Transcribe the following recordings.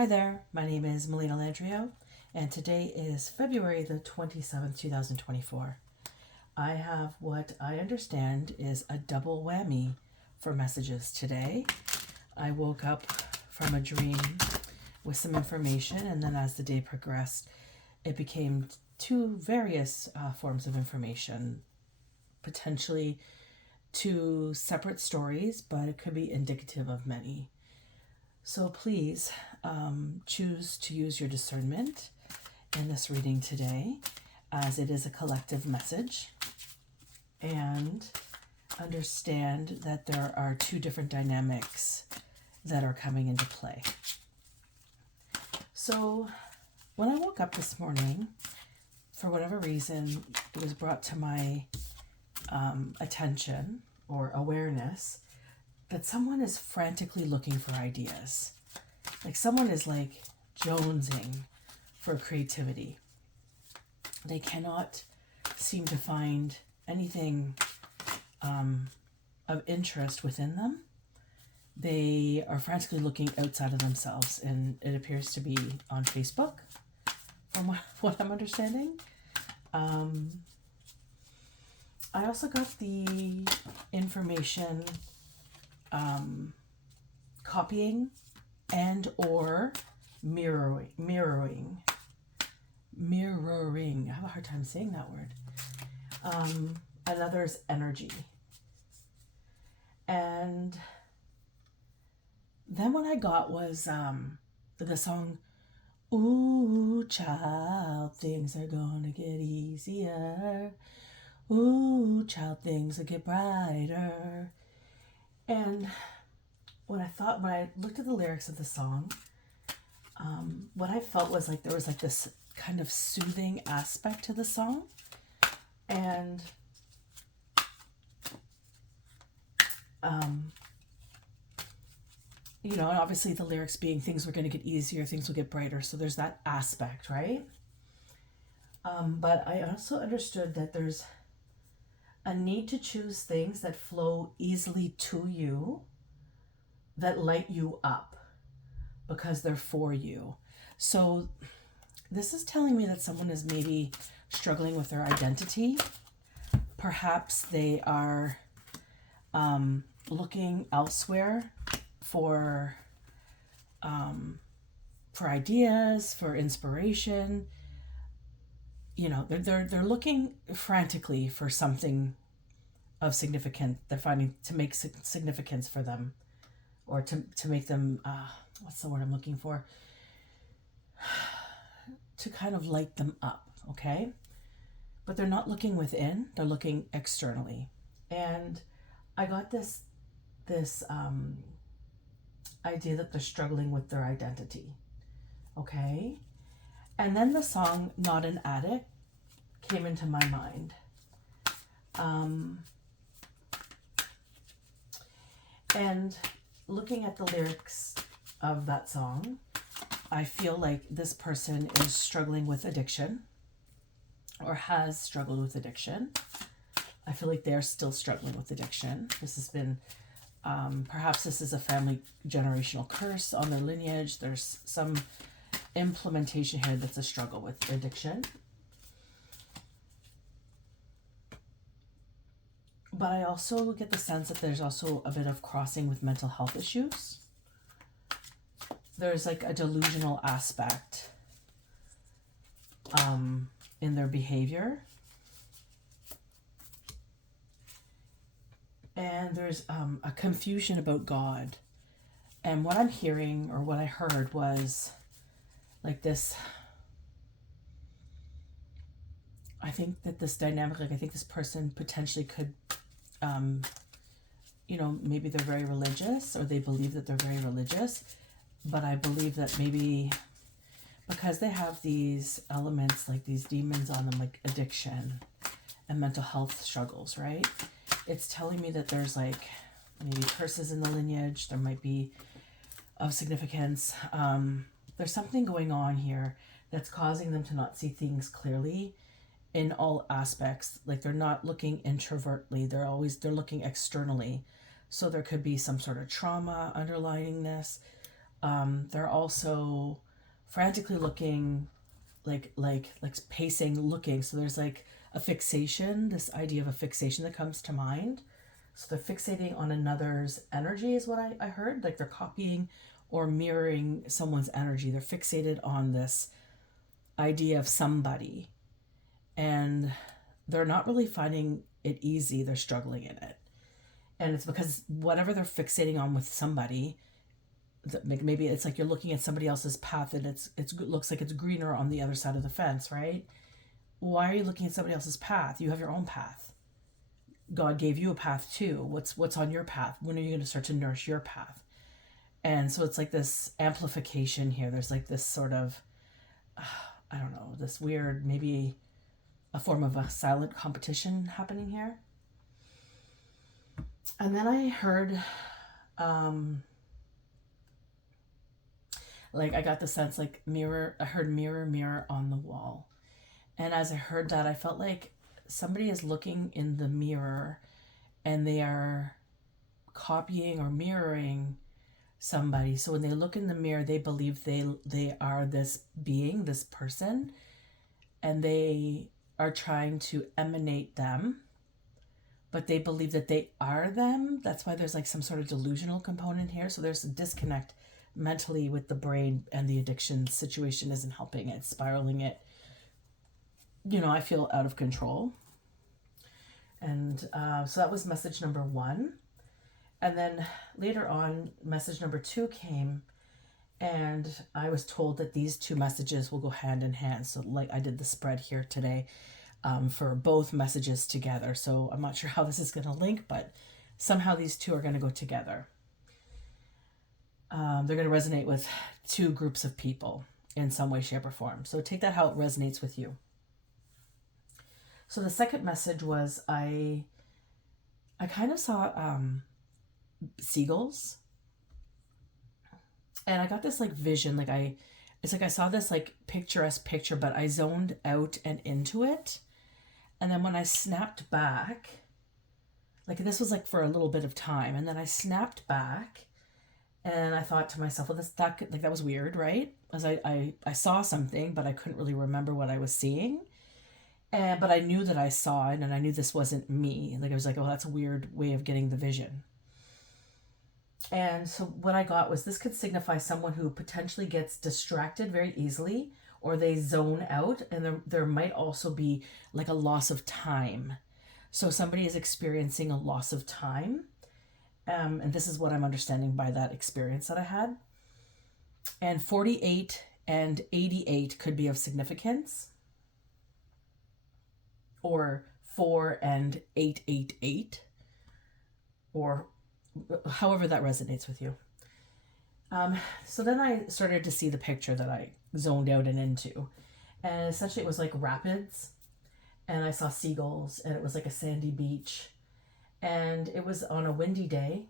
Hi there, my name is Melina Landrio, and today is February the 27th, 2024. I have what I understand is a double whammy for messages today. I woke up from a dream with some information, and then as the day progressed, it became two various forms of information, potentially two separate stories, but it could be indicative of many. So please choose to use your discernment in this reading today, as it is a collective message, and understand that there are two different dynamics that are coming into play. So when I woke up this morning, for whatever reason, it was brought to my attention or awareness that someone is frantically looking for ideas. Like someone is like jonesing for creativity. They cannot seem to find anything of interest within them. They are frantically looking outside of themselves, and it appears to be on Facebook, from what I'm understanding. I also got the information copying and or mirroring. I have a hard time saying that word. Another's energy. And then what I got was the song, "Ooh, child, things are gonna get easier. Ooh, child, things will get brighter." And when I looked at the lyrics of the song, what I felt was like there was like this kind of soothing aspect to the song. And and obviously the lyrics being things were going to get easier, things will get brighter. So there's that aspect, right? But I also understood that there's a need to choose things that flow easily to you, that light you up because they're for you. So this is telling me that someone is maybe struggling with their identity. Perhaps they are looking elsewhere for ideas, for inspiration. They're looking frantically for something of significance. They're finding to make significance for them, or to make them what's the word I'm looking for, to kind of light them up. Okay, but they're not looking within, they're looking externally. And I got this idea that they're struggling with their identity. Okay, and then the song "Not an Addict" came into my mind. And looking at the lyrics of that song, I feel like this person is struggling with addiction, or has struggled with addiction. I feel like they're still struggling with addiction. This has been, perhaps this is a family generational curse on their lineage. There's some implementation here that's a struggle with addiction. But I also get the sense that there's also a bit of crossing with mental health issues. There's like a delusional aspect in their behavior. And there's a confusion about God. And what I'm hearing, or what I heard, was like this. I think that this dynamic, I think this person potentially could, maybe they're very religious, or they believe that they're very religious. But I believe that maybe because they have these elements, like these demons on them, like addiction and mental health struggles, right? It's telling me that there's like maybe curses in the lineage. There might be of significance. There's something going on here that's causing them to not see things clearly in all aspects. Like they're not looking introvertly. They're looking externally. So there could be some sort of trauma underlying this. They're also frantically looking, like pacing, looking. So there's like a fixation, this idea of a fixation that comes to mind. So they're fixating on another's energy is what I heard. Like they're copying or mirroring someone's energy. They're fixated on this idea of somebody, and they're not really finding it easy. They're struggling in it. And it's because whatever they're fixating on with somebody, maybe it's like you're looking at somebody else's path and it looks like it's greener on the other side of the fence, right? Why are you looking at somebody else's path? You have your own path. God gave you a path too. What's on your path? When are you going to start to nourish your path? And so it's like this amplification here. There's like this sort of, I don't know, this weird, maybe a form of a silent competition happening here. And then I heard, like I got the sense like mirror, I heard mirror, mirror on the wall. And as I heard that, I felt like somebody is looking in the mirror and they are copying or mirroring somebody. So when they look in the mirror, they believe they are this being, this person, and they are trying to emanate them, but they believe that they are them. That's why there's like some sort of delusional component here. So there's a disconnect mentally with the brain, and the addiction situation isn't helping it, spiraling it. I feel out of control. And so that was message number 1. And then later on, message number 2 came, and I was told that these 2 messages will go hand in hand. So like I did the spread here today for both messages together. So I'm not sure how this is going to link, but somehow these 2 are going to go together. They're going to resonate with 2 groups of people in some way, shape, or form. So take that how it resonates with you. So the second message was I kind of saw seagulls, and I got this like vision, it's like I saw this like picturesque picture, but I zoned out and into it, and then when I snapped back, like this was like for a little bit of time, and then I snapped back, and I thought to myself, well, that was weird, right? As I saw something, but I couldn't really remember what I was seeing. But I knew that I saw it, and I knew this wasn't me. Like I was like, oh, that's a weird way of getting the vision. And so what I got was this could signify someone who potentially gets distracted very easily, or they zone out, and there might also be like a loss of time. So somebody is experiencing a loss of time. And this is what I'm understanding by that experience that I had. And 48 and 88 could be of significance, or 4 and 888, or however that resonates with you. So then I started to see the picture that I zoned out and into. And essentially it was like rapids, and I saw seagulls, and it was like a sandy beach. And it was on a windy day.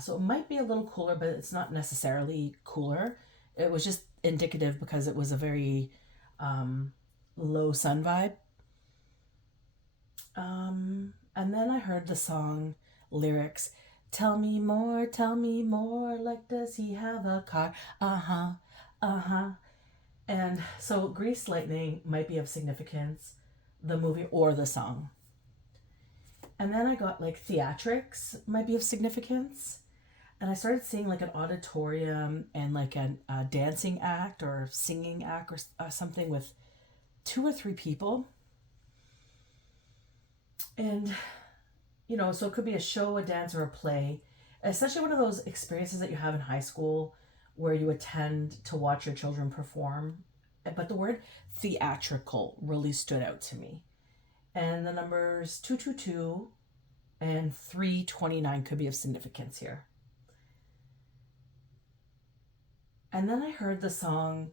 So it might be a little cooler, but it's not necessarily cooler. It was just indicative because it was a very low sun vibe. And then I heard the song lyrics, tell me more, like does he have a car? And so Grease Lightning might be of significance, the movie or the song. And then I got like theatrics might be of significance. And I started seeing like an auditorium and like a dancing act or singing act or something with 2 or 3 people. And, so it could be a show, a dance, or a play. Essentially one of those experiences that you have in high school where you attend to watch your children perform. But the word theatrical really stood out to me. And the numbers 222 and 329 could be of significance here. And then I heard the song,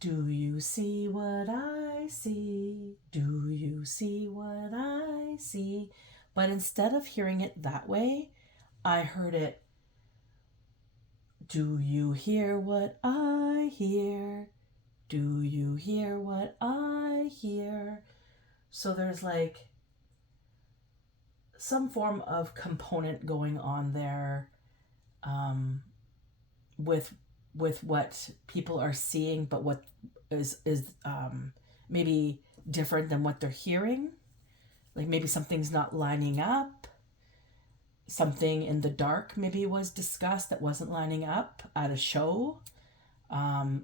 do you see what I see? Do you see what I see? But instead of hearing it that way, I heard it, do you hear what I hear? Do you hear what I hear? So there's like some form of component going on there with with what people are seeing, but what is maybe different than what they're hearing. Like maybe something's not lining up. Something in the dark maybe was discussed that wasn't lining up at a show, at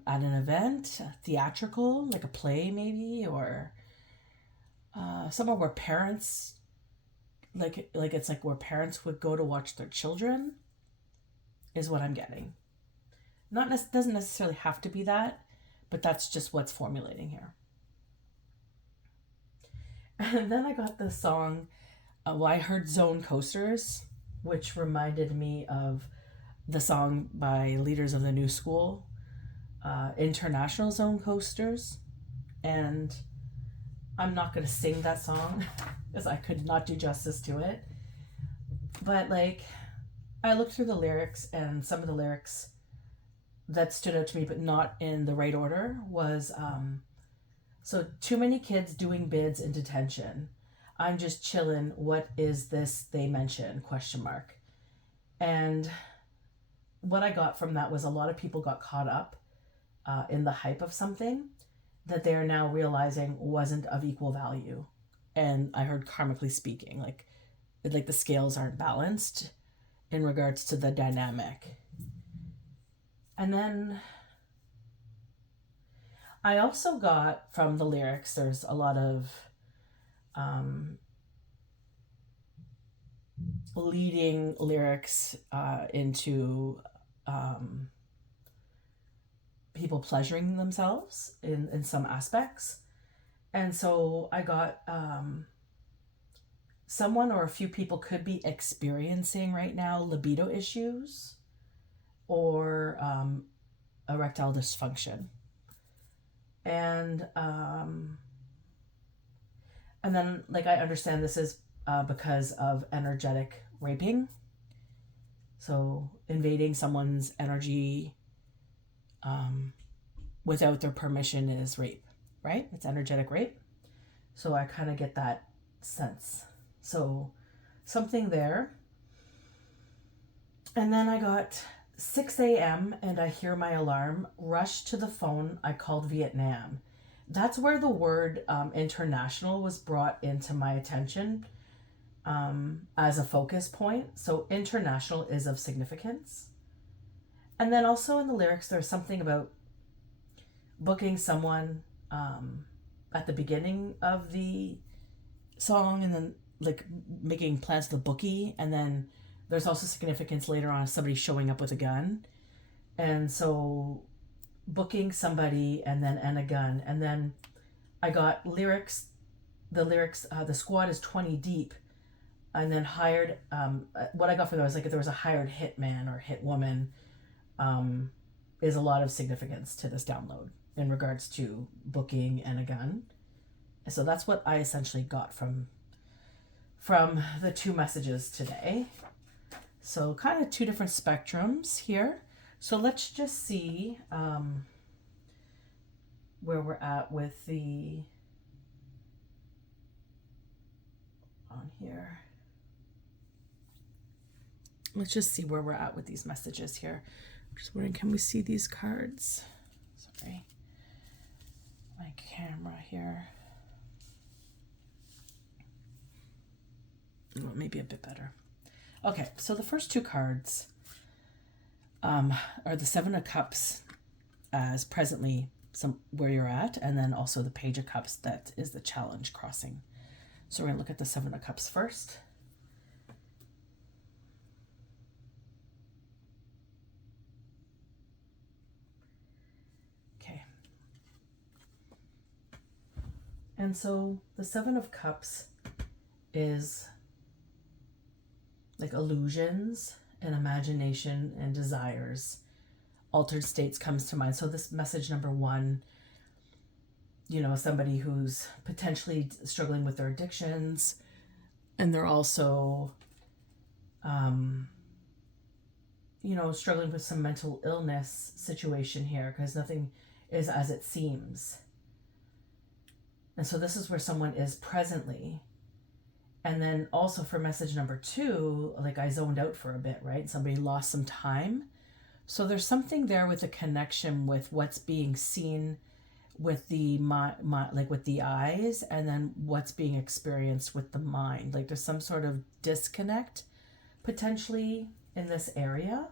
an event, theatrical, like a play maybe, or somewhere where parents, like it's like where parents would go to watch their children, is what I'm getting. Doesn't necessarily have to be that, but that's just what's formulating here. And then I got this song. I heard Zone Coasters, which reminded me of the song by Leaders of the New School, International Zone Coasters. And I'm not going to sing that song because I could not do justice to it. But like, I looked through the lyrics, and some of the lyrics that stood out to me, but not in the right order, was so too many kids doing bids in detention. I'm just chillin'. What is this they mention? ? And what I got from that was a lot of people got caught up in the hype of something that they are now realizing wasn't of equal value. And I heard karmically speaking, like the scales aren't balanced in regards to the dynamic. And then I also got from the lyrics, there's a lot of leading lyrics into people pleasuring themselves in some aspects. And so I got someone or a few people could be experiencing right now libido issues or erectile dysfunction. And then, like, I understand this is because of energetic raping. So invading someone's energy without their permission is rape, right? It's energetic rape. So I kind of get that sense. So something there. And then I got 6 a.m. and I hear my alarm, rush to the phone, I called Vietnam. That's where the word international was brought into my attention as a focus point. So international is of significance. And then also in the lyrics, there's something about booking someone at the beginning of the song, and then like making plans to the bookie, and then there's also significance later on of somebody showing up with a gun. And so booking somebody and a gun. And then I got lyrics, the squad is 20 deep. And then hired, what I got from that was like if there was a hired hitman or hit woman, is a lot of significance to this download in regards to booking and a gun. And so that's what I essentially got from the two messages today. So kind of two different spectrums here. So let's just see where we're at with the on here. Let's just see where we're at with these messages here. I'm just wondering, can we see these cards? Sorry. My camera here. Well, maybe a bit better. Okay, so the first two cards are the Seven of Cups as presently where you're at, and then also the Page of Cups that is the challenge crossing. So we're going to look at the Seven of Cups first. Okay. And so the Seven of Cups is like illusions and imagination and desires. Altered states comes to mind. So this message number one, somebody who's potentially struggling with their addictions, and they're also, struggling with some mental illness situation here because nothing is as it seems. And so this is where someone is presently. And then also for message number two, like I zoned out for a bit, right? Somebody lost some time. So there's something there with the connection with what's being seen with the like with the eyes, and then what's being experienced with the mind. Like there's some sort of disconnect potentially in this area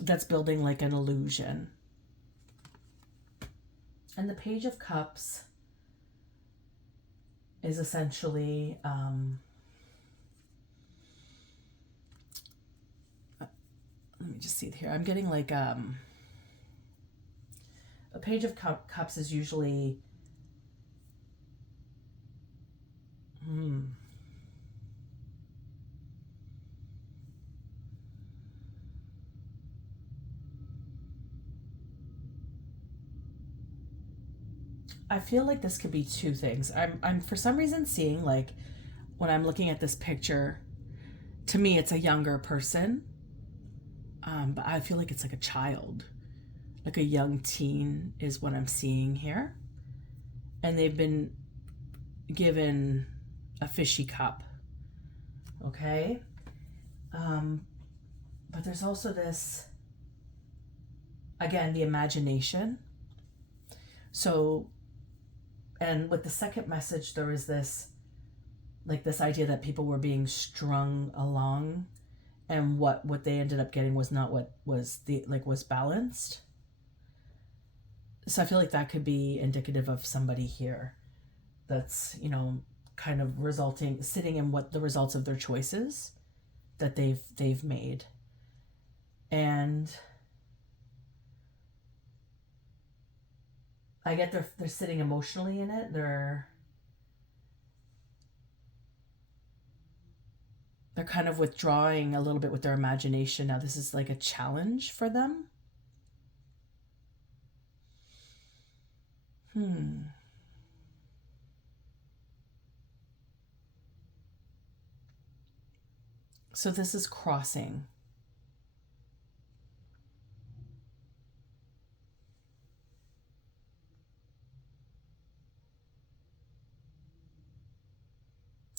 that's building like an illusion. And the Page of Cups is essentially let me just see it here. I'm getting like a Page of Cups is usually I feel like this could be two things. I'm for some reason seeing, like, when I'm looking at this picture, to me it's a younger person, but I feel like it's like a child, like a young teen is what I'm seeing here, and they've been given a fishy cup. Okay, but there's also this, again, the imagination. So, and with the second message, there was this, like, this idea that people were being strung along, and what they ended up getting was not what was was balanced. So I feel like that could be indicative of somebody here that's, kind of sitting in what the results of their choices that they've made. And I get they're sitting emotionally in it. They're kind of withdrawing a little bit with their imagination. Now this is like a challenge for them. So this is crossing.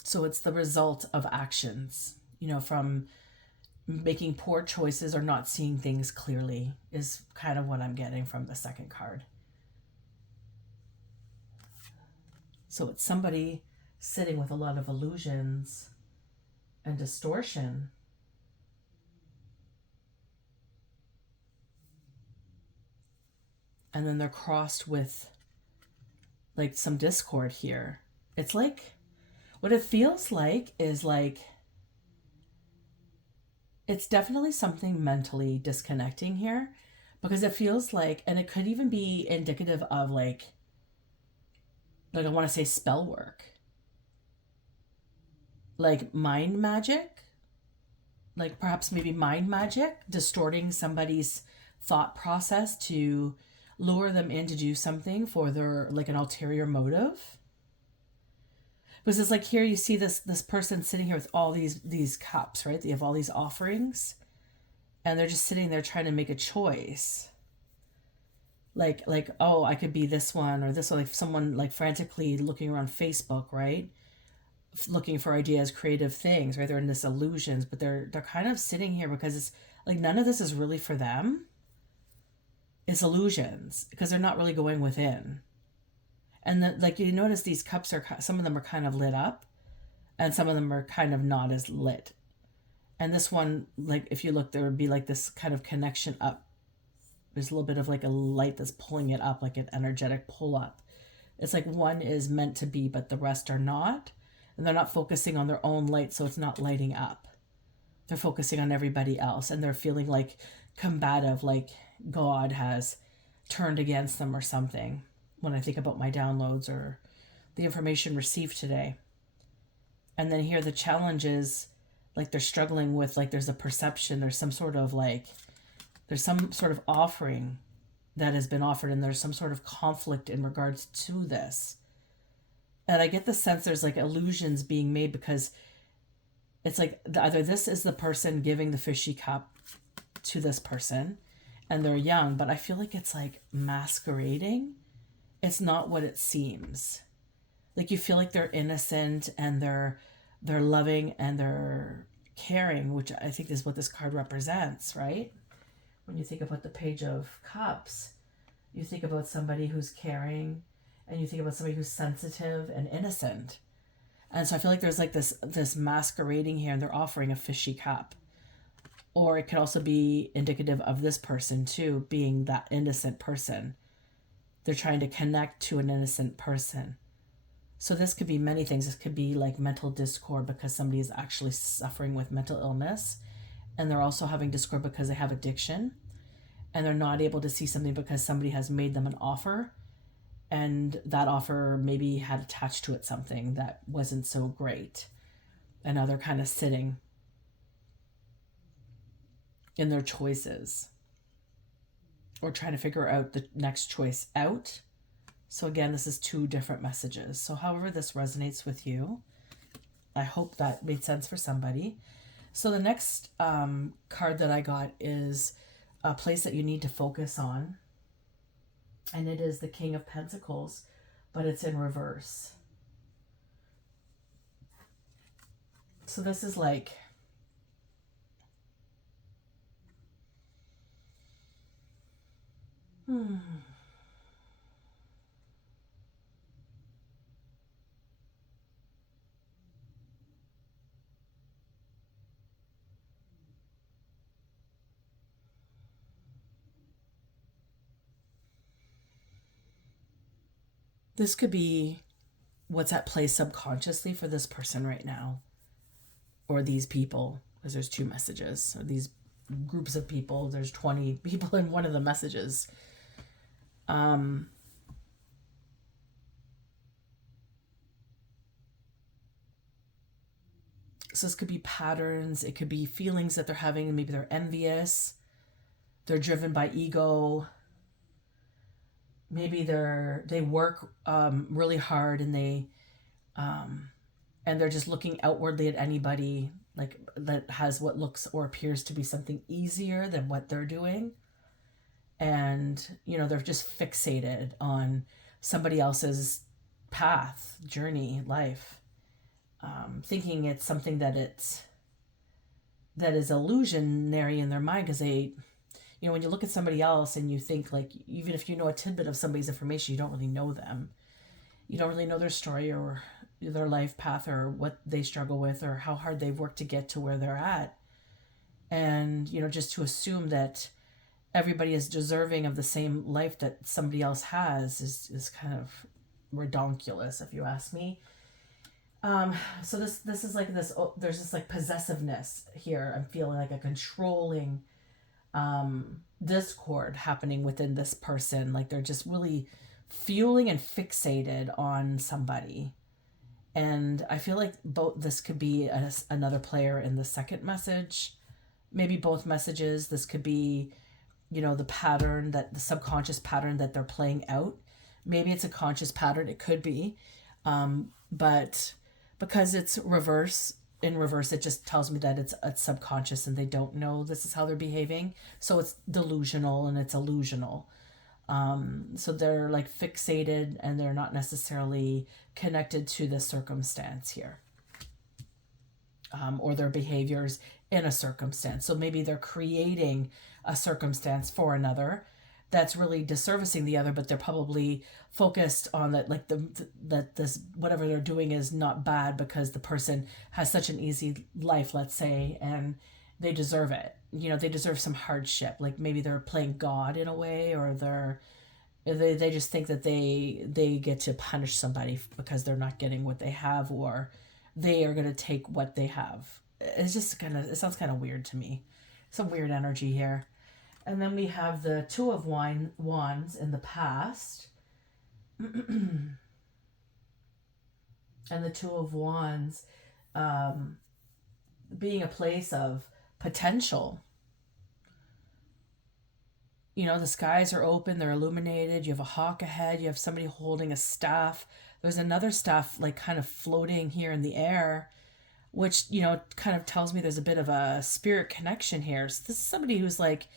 So it's the result of actions, from making poor choices or not seeing things clearly is kind of what I'm getting from the second card. So it's somebody sitting with a lot of illusions and distortion. And then they're crossed with like some discord here. It's like, what it feels like is like, it's definitely something mentally disconnecting here, because it feels like, and it could even be indicative of like I want to say spell work, like mind magic, like perhaps maybe mind magic, distorting somebody's thought process to lure them in to do something for their, like, an ulterior motive. Because it's like here you see this person sitting here with all these cups, right? They have all these offerings, and they're just sitting there trying to make a choice. Like oh, I could be this one or this one. Like someone like frantically looking around Facebook, right? Looking for ideas, creative things, right? They're in this illusions, but they're kind of sitting here because it's like none of this is really for them. It's illusions because they're not really going within. And like you notice these cups are, some of them are kind of lit up and some of them are kind of not as lit. And this one, like if you look, there would be like this kind of connection up. There's a little bit of like a light that's pulling it up, like an energetic pull up. It's like one is meant to be, but the rest are not. And they're not focusing on their own light, so it's not lighting up. They're focusing on everybody else, and they're feeling like combative, like God has turned against them or something. When I think about my downloads or the information received today. And then here the challenge is like they're struggling with, like, there's a perception, there's some sort of offering that has been offered, and there's some sort of conflict in regards to this. And I get the sense there's like illusions being made because it's like either this is the person giving the fishy cup to this person and they're young, but I feel like it's like masquerading. It's not what it seems. Like you feel like they're innocent and they're loving and they're caring, which I think is what this card represents, right? When you think about the Page of Cups, you think about somebody who's caring, and you think about somebody who's sensitive and innocent. And so I feel like there's like this masquerading here, and they're offering a fishy cup. Or it could also be indicative of this person too, being that innocent person. They're trying to connect to an innocent person. So this could be many things. This could be like mental discord because somebody is actually suffering with mental illness, and they're also having discord because they have addiction, and they're not able to see something because somebody has made them an offer, and that offer maybe had attached to it something that wasn't so great, and now they're kind of sitting in their choices or trying to figure out the next choice out. So again, this is two different messages. So however this resonates with you, I hope that made sense for somebody. So the next card that I got is a place that you need to focus on. And it is the King of Pentacles, but it's in reverse. So this is like, this could be what's at play subconsciously for this person right now, or these people, because there's two messages, or these groups of people. There's 20 people in one of the messages. So this could be patterns. It could be feelings that they're having. Maybe they're envious. They're driven by ego. Maybe they work really hard, and they're just looking outwardly at anybody like that has what looks or appears to be something easier than what they're doing. And, they're just fixated on somebody else's path, journey, life, thinking it's something that is illusionary in their mind, because they, when you look at somebody else and you think, like, even if you know a tidbit of somebody's information, you don't really know them. You don't really know their story or their life path or what they struggle with or how hard they've worked to get to where they're at. And, just to assume that everybody is deserving of the same life that somebody else has is kind of redonkulous, if you ask me. So this is like this, there's this like possessiveness here. I'm feeling like a controlling discord happening within this person. Like they're just really fueling and fixated on somebody. And I feel like this could be another player in the second message, maybe both messages. This could be, the pattern, the subconscious pattern that they're playing out. Maybe it's a conscious pattern. It could be. But because it's in reverse, it just tells me that it's subconscious and they don't know this is how they're behaving. So it's delusional and it's illusional. So they're like fixated and they're not necessarily connected to the circumstance here, or their behaviors in a circumstance. So maybe they're creating a circumstance for another that's really disservicing the other, but they're probably focused on that, like that this whatever they're doing is not bad because the person has such an easy life, let's say, and they deserve it. They deserve some hardship. Like maybe they're playing God in a way, or they just think that they get to punish somebody because they're not getting what they have, or they are going to take what they have. It's just it sounds kind of weird to me. Some weird energy here. And then we have the Two of Wands in the past. And the Two of Wands being a place of potential. The skies are open, they're illuminated, you have a hawk ahead, you have somebody holding a staff. There's another staff like kind of floating here in the air, which, kind of tells me there's a bit of a spirit connection here. So this is somebody who's like,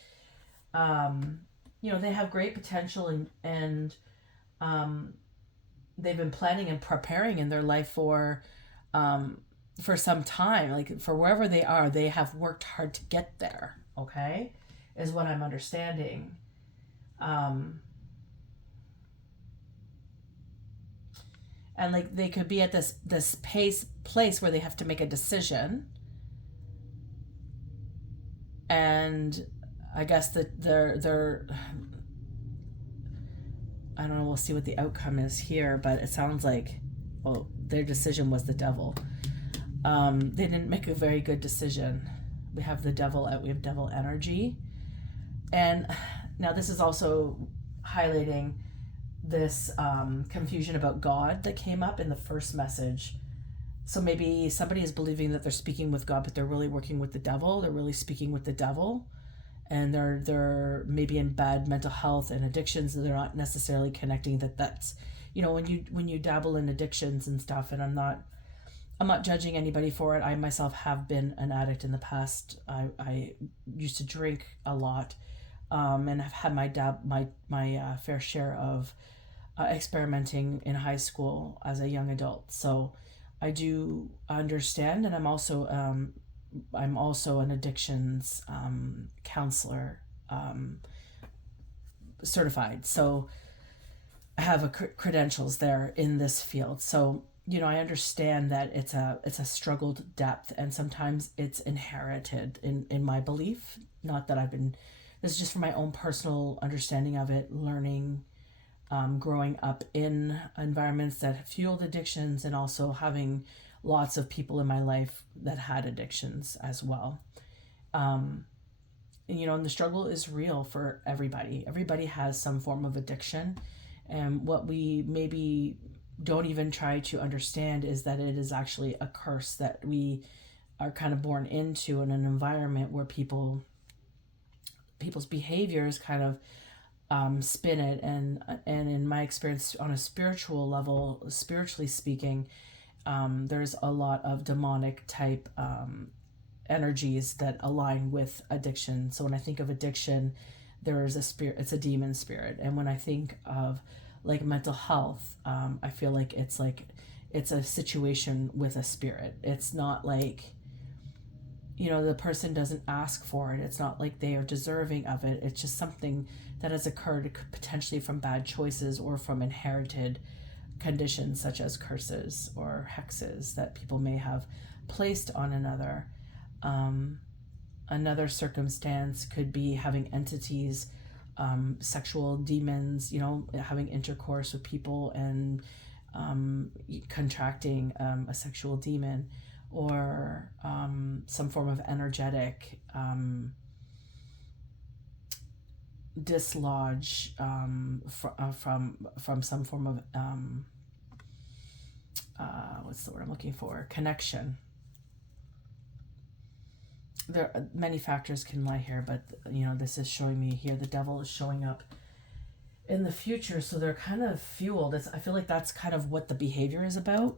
they have great potential and they've been planning and preparing in their life for for some time, like for wherever they are, they have worked hard to get there. Okay, is what I'm understanding. Um, and like they could be at this place where they have to make a decision, and I guess that they're I don't know, we'll see what the outcome is here, but it sounds like, well, their decision was the devil. They didn't make a very good decision. We have the devil out, we have devil energy. And now this is also highlighting this confusion about God that came up in the first message. So maybe somebody is believing that they're speaking with God, but they're really working with the devil. They're really speaking with the devil. And they're maybe in bad mental health and addictions, and they're not necessarily connecting that's, you know, when you dabble in addictions and stuff. And I'm not judging anybody for it. I myself have been an addict in the past. I used to drink a lot, and I've had my fair share of experimenting in high school as a young adult. So I do understand, and I'm also an addictions counselor, certified. So I have credentials there in this field. So, you know, I understand that it's a struggled depth, and sometimes it's inherited in my belief. Not that this is just for my own personal understanding of it, learning, growing up in environments that fueled addictions, and also having lots of people in my life that had addictions as well. You know, and the struggle is real for everybody. Everybody has some form of addiction. And what we maybe don't even try to understand is that it is actually a curse that we are kind of born into, in an environment where people's behaviors kind of spin it. And in my experience, on a spiritual level, spiritually speaking, there's a lot of demonic type energies that align with addiction. So when I think of addiction, there is a spirit, it's a demon spirit. And when I think of like mental health, I feel like it's a situation with a spirit. It's not like, you know, the person doesn't ask for it. It's not like they are deserving of it. It's just something that has occurred potentially from bad choices or from inherited conditions, such as curses or hexes that people may have placed on another. Another circumstance could be having entities, sexual demons, you know, having intercourse with people and contracting a sexual demon, or some form of energetic dislodge from some form of what's the word I'm looking for? Connection. There are many factors can lie here, but you know, this is showing me here the devil is showing up in the future, so they're kind of fueled. I feel like that's kind of what the behavior is about.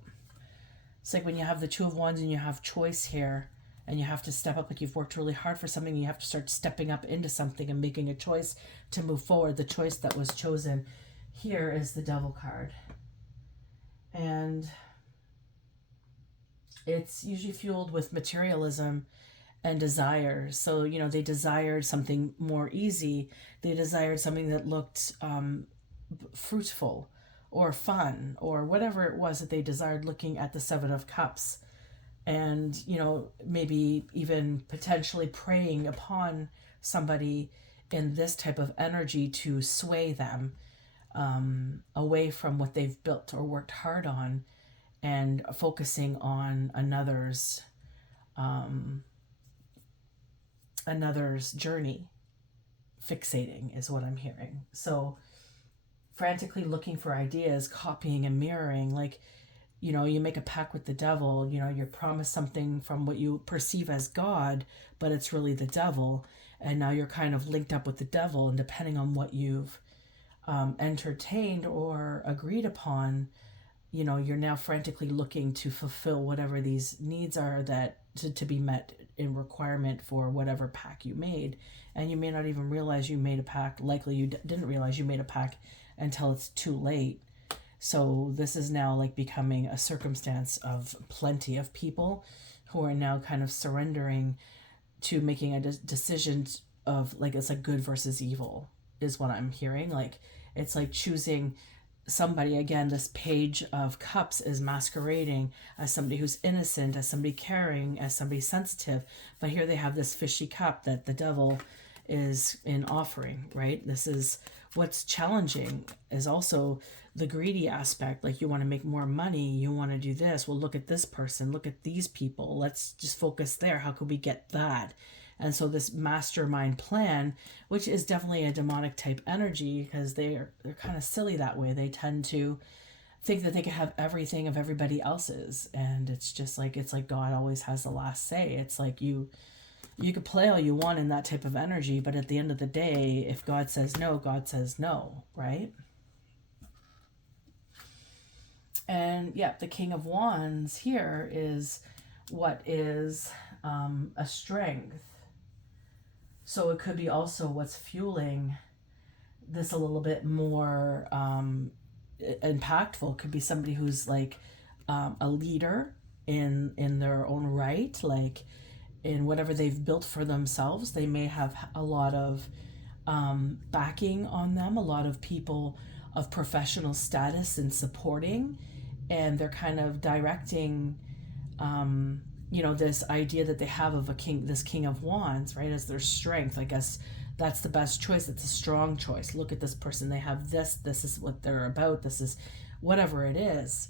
It's like when you have the Two of Wands and you have choice here, and you have to step up, like you've worked really hard for something, you have to start stepping up into something and making a choice to move forward. The choice that was chosen here is the Devil card. And it's usually fueled with materialism and desire. So, you know, they desired something more easy. They desired something that looked fruitful or fun or whatever it was that they desired, looking at the Seven of Cups. And, you know, maybe even potentially preying upon somebody in this type of energy to sway them away from what they've built or worked hard on, and focusing on another's journey. Fixating is what I'm hearing. So frantically looking for ideas, copying and mirroring, like, you know, you make a pact with the devil, you know, you're promised something from what you perceive as God, but it's really the devil. And now you're kind of linked up with the devil, and depending on what you've entertained or agreed upon, you know, you're now frantically looking to fulfill whatever these needs are that to be met in requirement for whatever pact you made. And you may not even realize you made a pact. Likely you didn't realize you made a pact until it's too late. So this is now like becoming a circumstance of plenty of people who are now kind of surrendering to making a decision of like, it's like good versus evil is what I'm hearing. Like it's like choosing somebody. Again, this page of cups is masquerading as somebody who's innocent, as somebody caring, as somebody sensitive, but here they have this fishy cup that the devil is in offering, right? This is what's challenging, is also the greedy aspect. Like you want to make more money, you want to do this, well look at this person, look at these people, let's just focus there, how could we get that? And so this mastermind plan, which is definitely a demonic type energy, because they're kind of silly that way. They tend to think that they can have everything of everybody else's, and it's just like, it's like God always has the last say. It's like you could play all you want in that type of energy, but at the end of the day, if God says no, God says no, right? And yeah, the King of Wands here is what is a strength. So it could be also what's fueling this a little bit more impactful. It could be somebody who's like a leader in their own right, like in whatever they've built for themselves. They may have a lot of backing on them, a lot of people of professional status and supporting, and they're kind of directing this idea that they have of this King of Wands, right, as their strength. I guess that's the best choice. It's a strong choice. Look at this person. They have this is what they're about. This is whatever it is.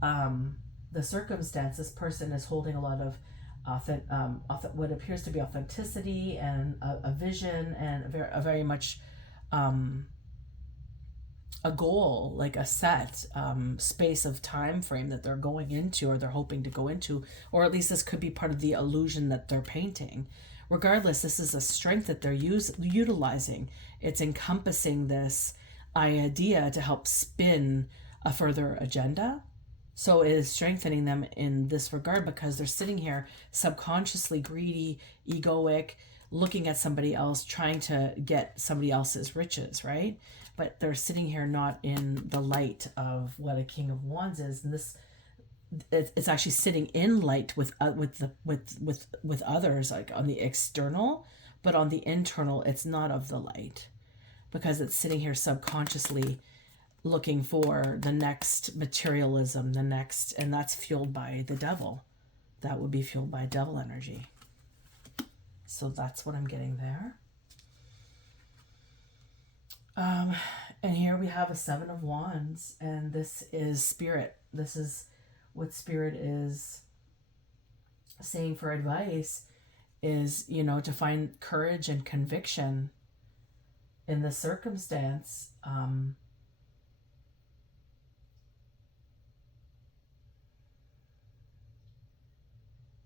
The circumstance, this person is holding a lot of what appears to be authenticity and a vision, and a very much a goal, like a set space of time frame that they're going into, or they're hoping to go into, or at least this could be part of the illusion that they're painting. Regardless, this is a strength that they're utilizing. It's encompassing this idea to help spin a further agenda. So it is strengthening them in this regard, because they're sitting here subconsciously greedy, egoic, looking at somebody else, trying to get somebody else's riches, right? But they're sitting here not in the light of what a King of Wands is, and this it's actually sitting in light with others, like on the external, but on the internal, it's not of the light, because it's sitting here subconsciously looking for the next materialism, and that's fueled by the devil. That would be fueled by devil energy. So that's what I'm getting there. And here we have a Seven of Wands, and this is Spirit. This is what Spirit is saying for advice, is, to find courage and conviction in the circumstance.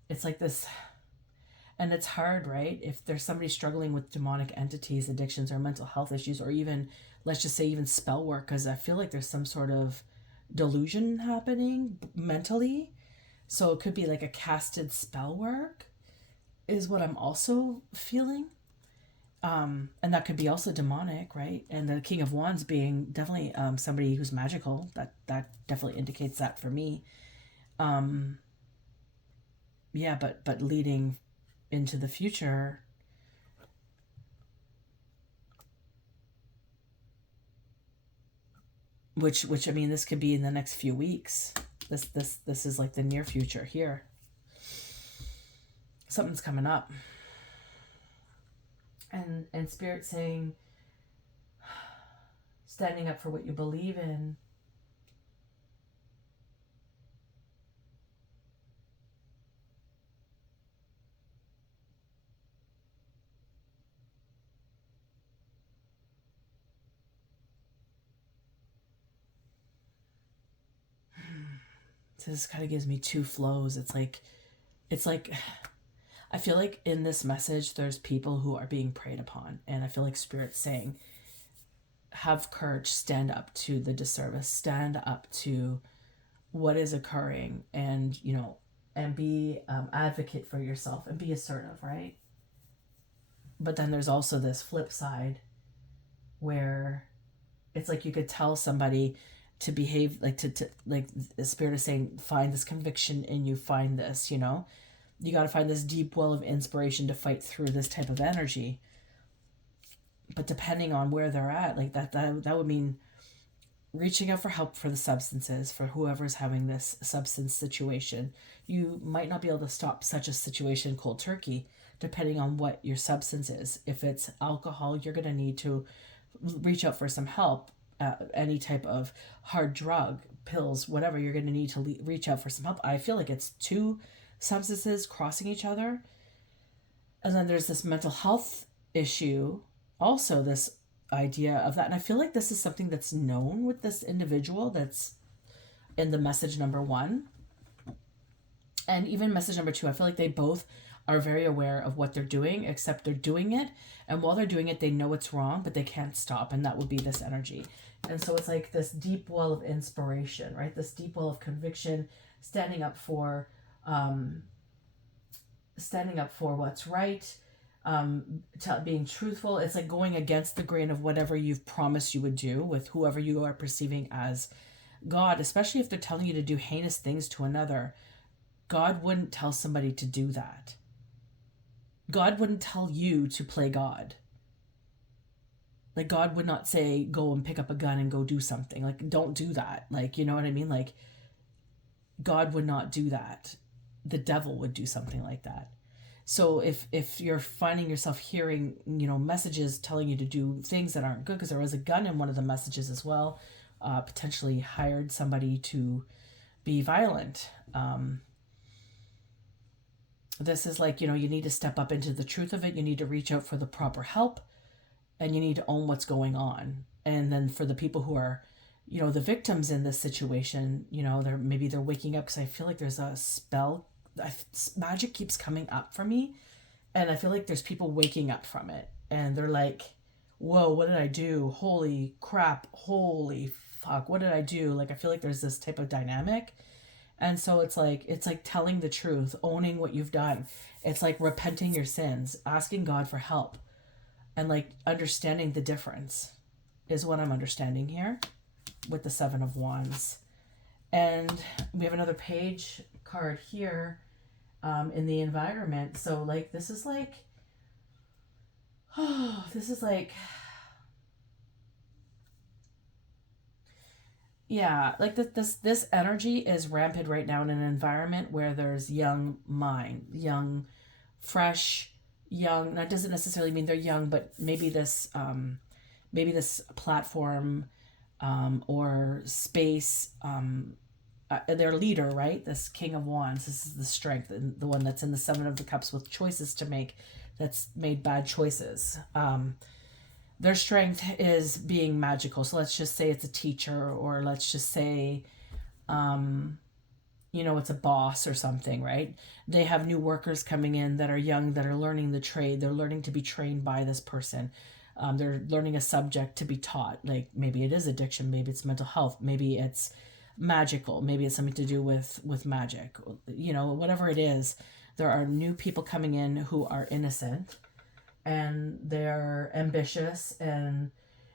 It's like this, and it's hard, right? If there's somebody struggling with demonic entities, addictions, or mental health issues, or even, let's just say, even spell work, because I feel like there's some sort of delusion happening mentally. So it could be like a casted spell work is what I'm also feeling. And that could be also demonic, right? And the King of Wands being definitely somebody who's magical. That definitely indicates that for me. Yeah, but leading into the future, which I mean, this could be in the next few weeks. This is like the near future here. Something's coming up, and Spirit saying, standing up for what you believe in. So this kind of gives me two flows. It's like, I feel like in this message, there's people who are being preyed upon. And I feel like Spirit's saying, have courage, stand up to the disservice, stand up to what is occurring, and, and be advocate for yourself and be assertive, right? But then there's also this flip side where it's like you could tell somebody to behave like to like the spirit is saying, find this conviction in you, find this, you know, you got to find this deep well of inspiration to fight through this type of energy. But depending on where they're at, like that would mean reaching out for help for the substances, for whoever's having this substance situation. You might not be able to stop such a situation cold turkey, depending on what your substance is. If it's alcohol, you're going to need to reach out for some help. Any type of hard drug, pills, whatever, you're going to need to reach out for some help. I feel like it's two substances crossing each other. And then there's this mental health issue, also this idea of that. And I feel like this is something that's known with this individual that's in the message number 1. And even message number 2, I feel like they both are very aware of what they're doing, except they're doing it. And while they're doing it, they know it's wrong, but they can't stop. And that would be this energy. And so it's like this deep well of inspiration, right? This deep well of conviction, standing up for what's right, being truthful. It's like going against the grain of whatever you've promised you would do with whoever you are perceiving as God, especially if they're telling you to do heinous things to another. God wouldn't tell somebody to do that. God wouldn't tell you to play God. Like, God would not say, go and pick up a gun and go do something. Like, don't do that. Like, you know what I mean? Like, God would not do that. The devil would do something like that. So if you're finding yourself hearing, you know, messages telling you to do things that aren't good, because there was a gun in one of the messages as well, potentially hired somebody to be violent. This is like, you know, you need to step up into the truth of it. You need to reach out for the proper help, and you need to own what's going on. And then for the people who are, you know, the victims in this situation, you know, they're waking up, because I feel like there's a spell. Magic keeps coming up for me, and I feel like there's people waking up from it, and they're like, whoa, what did I do? Holy crap, holy fuck, what did I do? Like, I feel like there's this type of dynamic. And so it's like telling the truth, owning what you've done. It's like repenting your sins, asking God for help, and like understanding the difference is what I'm understanding here with the 7 of Wands. And we have another page card here in the environment. So like, this is like, yeah, like this energy is rampant right now in an environment where there's young mind, young, fresh, young. That doesn't necessarily mean they're young, but maybe this platform or space, their leader, right? This King of Wands. This is the strength, and the one that's in the 7 of the Cups with choices to make, that's made bad choices. Their strength is being magical. So let's just say it's a teacher, or let's just say, you know, it's a boss or something, right? They have new workers coming in that are young, that are learning the trade. They're learning to be trained by this person. They're learning a subject to be taught. Like, maybe it is addiction, maybe it's mental health, maybe it's magical, maybe it's something to do with magic. You know, whatever it is, there are new people coming in who are innocent, and they're ambitious, and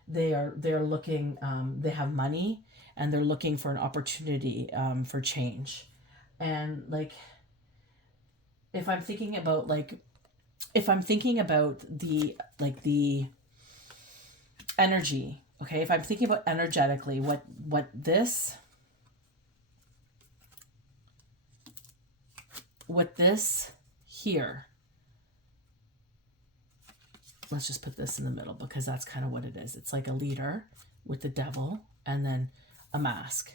they're looking, they have money, and they're looking for an opportunity for change. And like, if I'm thinking about the energy, okay, if I'm thinking about energetically what this here, let's just put this in the middle, because that's kind of what it is. It's like a leader with the devil and then a mask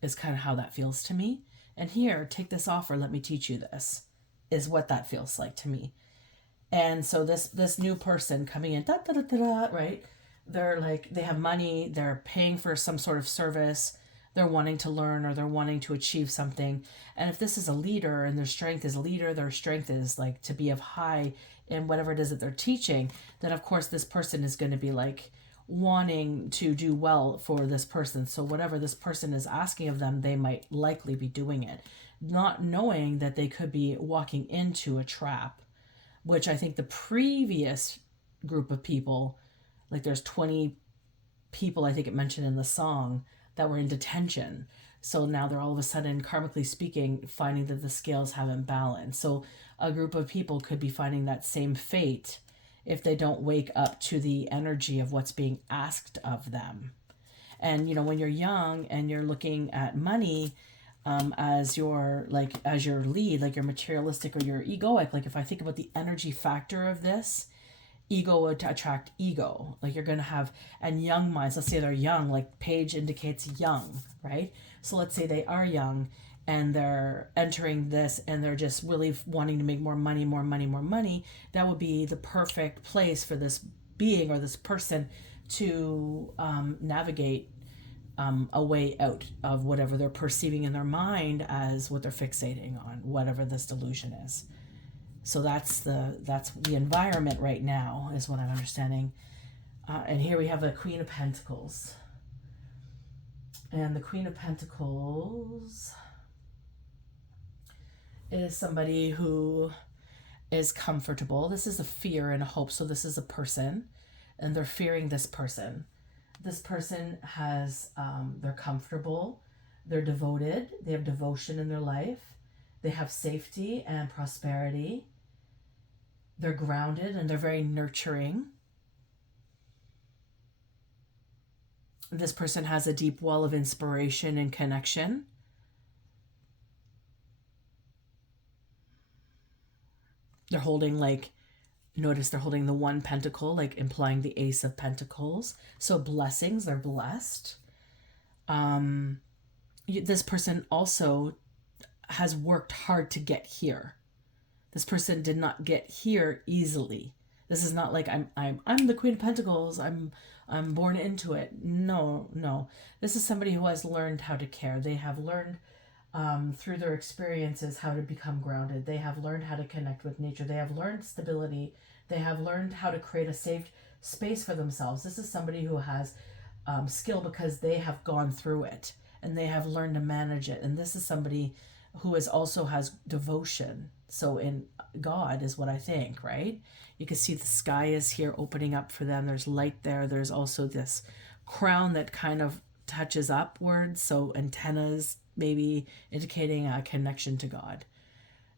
is kind of how that feels to me. And here, take this offer, let me teach you this, is what that feels like to me. And so this new person coming in, right? They're like, they have money, they're paying for some sort of service, they're wanting to learn, or they're wanting to achieve something. And if this is a leader, and their strength is a leader, their strength is like to be of high in whatever it is that they're teaching, then of course this person is going to be like wanting to do well for this person. So whatever this person is asking of them, they might likely be doing it, not knowing that they could be walking into a trap, which I think the previous group of people, like there's 20 people, I think it mentioned in the song, that were in detention. So now they're all of a sudden, karmically speaking, finding that the scales haven't balanced. So a group of people could be finding that same fate if they don't wake up to the energy of what's being asked of them. And when you're young and you're looking at money as your lead, like your materialistic or your egoic, like if I think about the energy factor of this, ego would attract ego. Like you're going to have, and young minds, let's say they're young, like page indicates young, right? So let's say they are young and they're entering this and they're just really wanting to make more money, more money, more money. That would be the perfect place for this being or this person to navigate a way out of whatever they're perceiving in their mind as what they're fixating on, whatever this delusion is. So that's the environment right now, is what I'm understanding. And here we have a Queen of Pentacles. And the Queen of Pentacles is somebody who is comfortable. This is a fear and a hope. So this is a person, and they're fearing this person. This person has, they're comfortable, they're devoted, they have devotion in their life, they have safety and prosperity. They're grounded and they're very nurturing. This person has a deep well of inspiration and connection. They're holding notice they're holding the one pentacle, like implying the Ace of Pentacles. So blessings, they're blessed. This person also has worked hard to get here. This person did not get here easily. This is not like I'm the Queen of Pentacles. I'm born into it. No. This is somebody who has learned how to care. They have learned through their experiences how to become grounded. They have learned how to connect with nature. They have learned stability. They have learned how to create a safe space for themselves. This is somebody who has skill because they have gone through it and they have learned to manage it. And this is somebody who also has devotion. So in God is what I think, right? You can see the sky is here opening up for them. There's light there. There's also this crown that kind of touches upwards. So antennas maybe indicating a connection to God.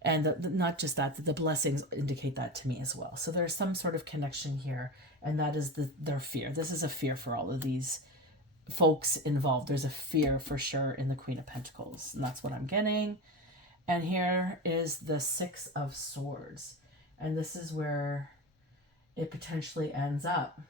And not just that, the blessings indicate that to me as well. So there's some sort of connection here. And that is their fear. This is a fear for all of these folks involved. There's a fear for sure in the Queen of Pentacles. And that's what I'm getting. And here is the Six of Swords. And this is where it potentially ends up.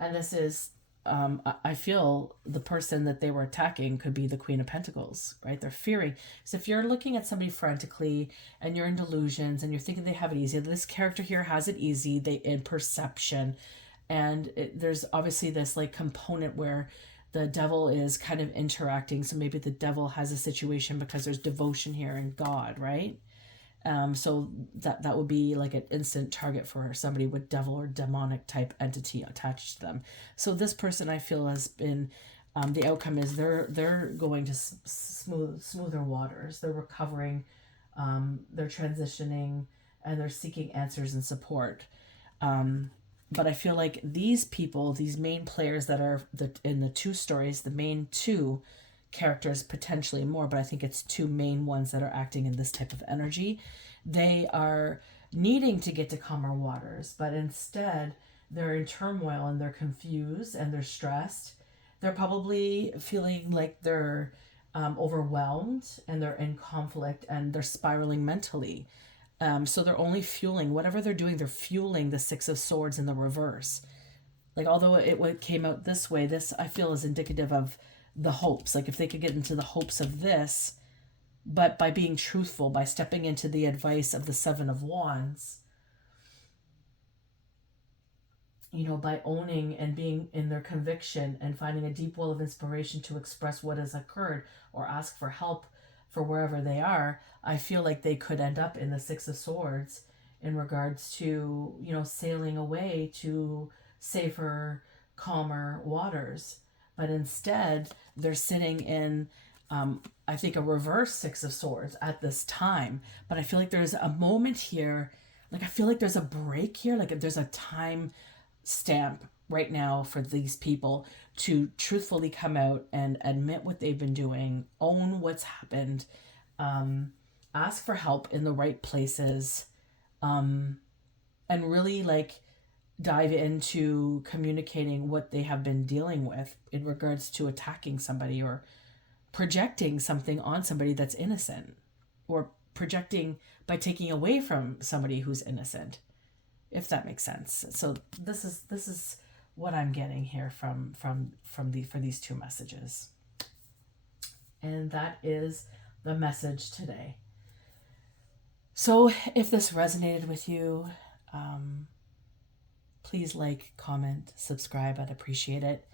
And this is, I feel the person that they were attacking could be the Queen of Pentacles, right? They're fearing. So if you're looking at somebody frantically and you're in delusions and you're thinking they have it easy, this character here has it easy, they in perception. And there's obviously this component where the devil is kind of interacting. So maybe the devil has a situation because there's devotion here in God, right? So that would be like an instant target for somebody with devil or demonic type entity attached to them. So this person, I feel, has been, the outcome is they're going to smoother waters. They're recovering, they're transitioning, and they're seeking answers and support. But I feel like these people, these main players that are in the two stories, the main two characters, potentially more, but I think it's two main ones that are acting in this type of energy. They are needing to get to calmer waters, but instead they're in turmoil and they're confused and they're stressed. They're probably feeling like they're overwhelmed and they're in conflict and they're spiraling mentally. So they're only fueling whatever they're doing. They're fueling the Six of Swords in the reverse. Like, although it came out this way, this I feel is indicative of the hopes. Like if they could get into the hopes of this, but by being truthful, by stepping into the advice of the Seven of Wands, by owning and being in their conviction and finding a deep well of inspiration to express what has occurred or ask for help for wherever they are, I feel like they could end up in the Six of Swords in regards to, sailing away to safer, calmer waters. But instead, they're sitting in, I think, a reverse Six of Swords at this time. But I feel like there's a moment here, I feel like there's a break here, like there's a time stamp right now for these people to truthfully come out and admit what they've been doing, own what's happened, ask for help in the right places, and really like dive into communicating what they have been dealing with in regards to attacking somebody or projecting something on somebody that's innocent, or projecting by taking away from somebody who's innocent, if that makes sense. So this is what I'm getting here for these two messages. And that is the message today. So if this resonated with you, please like, comment, subscribe. I'd appreciate it.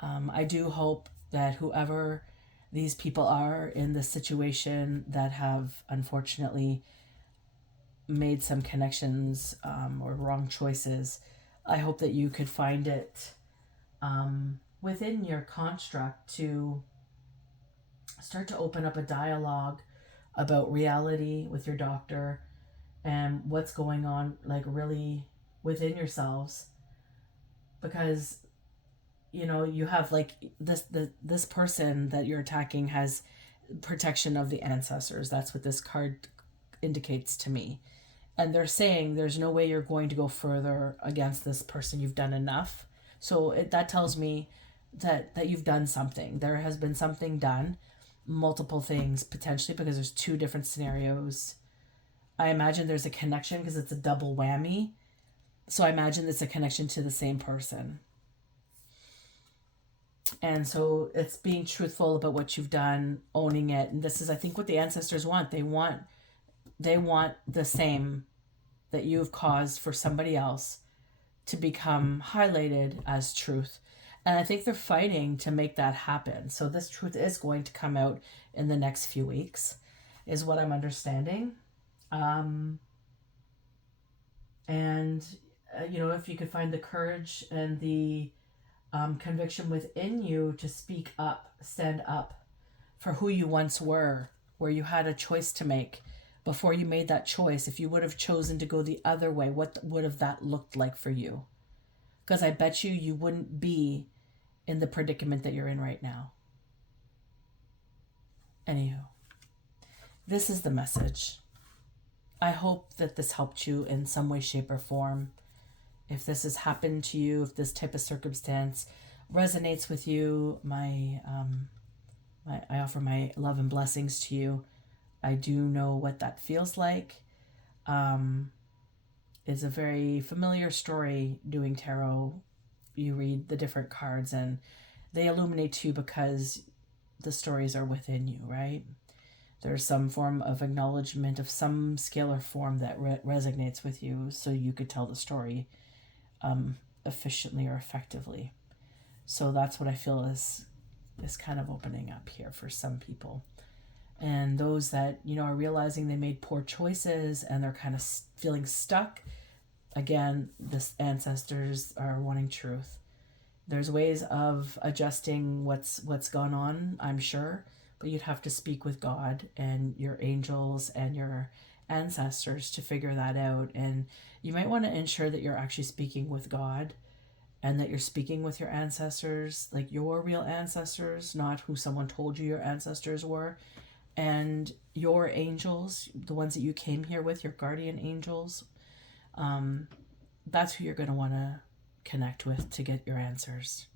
I do hope that whoever these people are in this situation that have unfortunately made some connections or wrong choices, I hope that you could find it within your construct to start to open up a dialogue about reality with your doctor and what's going on, like really within yourselves. Because you have like this person that you're attacking has protection of the ancestors. That's what this card indicates to me. And they're saying there's no way you're going to go further against this person. You've done enough. So that tells me that you've done something. There has been something done, multiple things potentially, because there's two different scenarios. I imagine there's a connection because it's a double whammy. So I imagine it's a connection to the same person. And so it's being truthful about what you've done, owning it. And this is, I think, what the ancestors want. They want the same that you've caused for somebody else to become highlighted as truth. And I think they're fighting to make that happen. So this truth is going to come out in the next few weeks, is what I'm understanding. If you could find the courage and the conviction within you to speak up, stand up for who you once were, where you had a choice to make. Before you made that choice, if you would have chosen to go the other way, what would have that looked like for you? Because I bet you wouldn't be in the predicament that you're in right now. Anywho, this is the message. I hope that this helped you in some way, shape, or form. If this has happened to you, if this type of circumstance resonates with you, I offer my love and blessings to you. I do know what that feels like. It's a very familiar story doing tarot. You read the different cards and they illuminate to you because the stories are within you, right? There's some form of acknowledgement of some scale or form that resonates with you, so you could tell the story efficiently or effectively. So that's what I feel is kind of opening up here for some people. And those that, are realizing they made poor choices and they're kind of feeling stuck. Again, the ancestors are wanting truth. There's ways of adjusting what's gone on, I'm sure, but you'd have to speak with God and your angels and your ancestors to figure that out. And you might want to ensure that you're actually speaking with God and that you're speaking with your ancestors, like your real ancestors, not who someone told you your ancestors were. And your angels, the ones that you came here with, your guardian angels, that's who you're going to want to connect with to get your answers.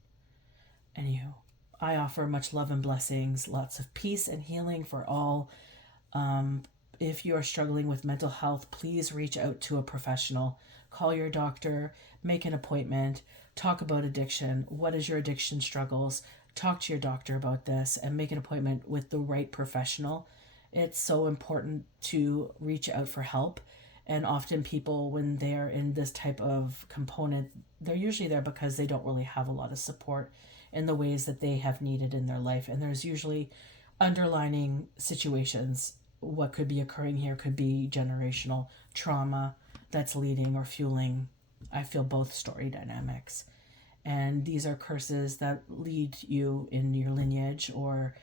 Anywho, I offer much love and blessings, lots of peace and healing for all. If you are struggling with mental health, please reach out to a professional. Call your doctor, make an appointment, talk about addiction. What is your addiction struggles? Talk to your doctor about this and make an appointment with the right professional. It's so important to reach out for help. And often people, when they're in this type of component, they're usually there because they don't really have a lot of support in the ways that they have needed in their life. And there's usually underlining situations. What could be occurring here could be generational trauma that's leading or fueling, I feel, both story dynamics. And these are curses that lead you in your lineage or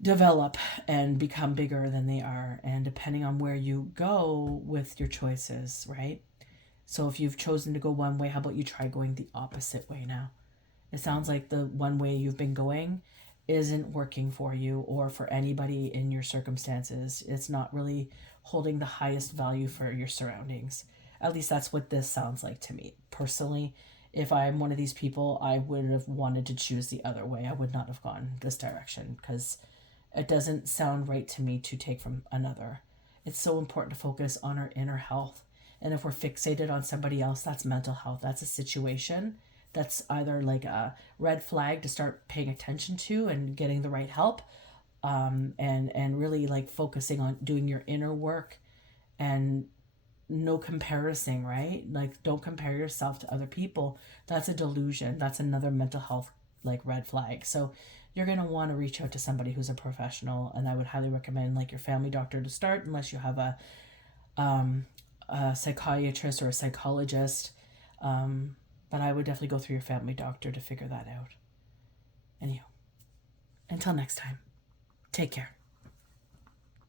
develop and become bigger than they are. And depending on where you go with your choices, right? So if you've chosen to go one way, how about you try going the opposite way now? It sounds like the one way you've been going isn't working for you or for anybody in your circumstances. It's not really holding the highest value for your surroundings. At least that's what this sounds like to me. Personally, if I'm one of these people, I would have wanted to choose the other way. I would not have gone this direction because it doesn't sound right to me to take from another. It's so important to focus on our inner health. And if we're fixated on somebody else, that's mental health. That's a situation that's either like a red flag to start paying attention to and getting the right help, and really like focusing on doing your inner work and no comparison, right? Like don't compare yourself to other people. That's a delusion. That's another mental health like red flag. So you're going to want to reach out to somebody who's a professional, and I would highly recommend like your family doctor to start, unless you have a psychiatrist or a psychologist. But I would definitely go through your family doctor to figure that out. Anyhow, until next time, take care.